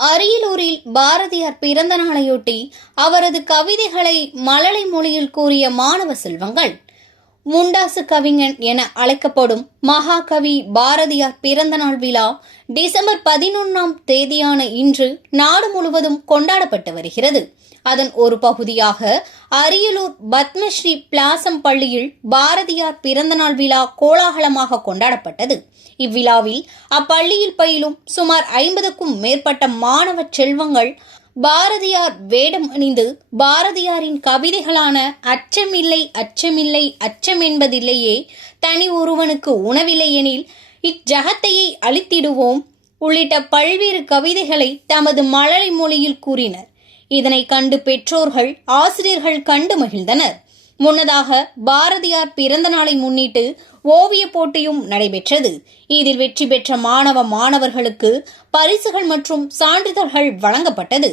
அரியலூரில் பாரதியார் பிறந்த நாளையொட்டி அவரது கவிதைகளை மழலை மொழியில் கூறிய மாணவ செல்வங்கள். முண்டாசு கவிஞன் என அழைக்கப்படும் மகாகவி பாரதியார் பிறந்தநாள் விழா டிசம்பர் 11ஆம் தேதியான இன்று நாடு முழுவதும் கொண்டாடப்பட்டு வருகிறது. அதன் ஒரு பகுதியாக அரியலூர் பத்மஸ்ரீ பிளாசம் பள்ளியில் பாரதியார் பிறந்தநாள் விழா கோலாகலமாக கொண்டாடப்பட்டது. இவ்விழாவில் அப்பள்ளியில் பயிலும் சுமார் 50க்கும் மேற்பட்ட மாணவ செல்வங்கள் பாரதியார் வேடம் அணிந்து பாரதியாரின் கவிதைகளான அச்சமில்லை அச்சமில்லை அச்சம் என்பதில்லையே, தனி ஒருவனுக்கு உணவில்லை எனில் இச்சகத்தையை அழித்திடுவோம் உள்ளிட்ட பல்வேறு கவிதைகளை தமது மழலை மொழியில் கூறினர். இதனை கண்டு பெற்றோர்கள், ஆசிரியர்கள் கண்டு மகிழ்ந்தனர். முன்னதாக பாரதியார் பிறந்த நாளை முன்னிட்டு ஓவிய போட்டியும் நடைபெற்றது. இதில் வெற்றி பெற்ற மாணவர்களுக்கு பரிசுகள் மற்றும் சான்றிதழ்கள் வழங்கப்பட்டது.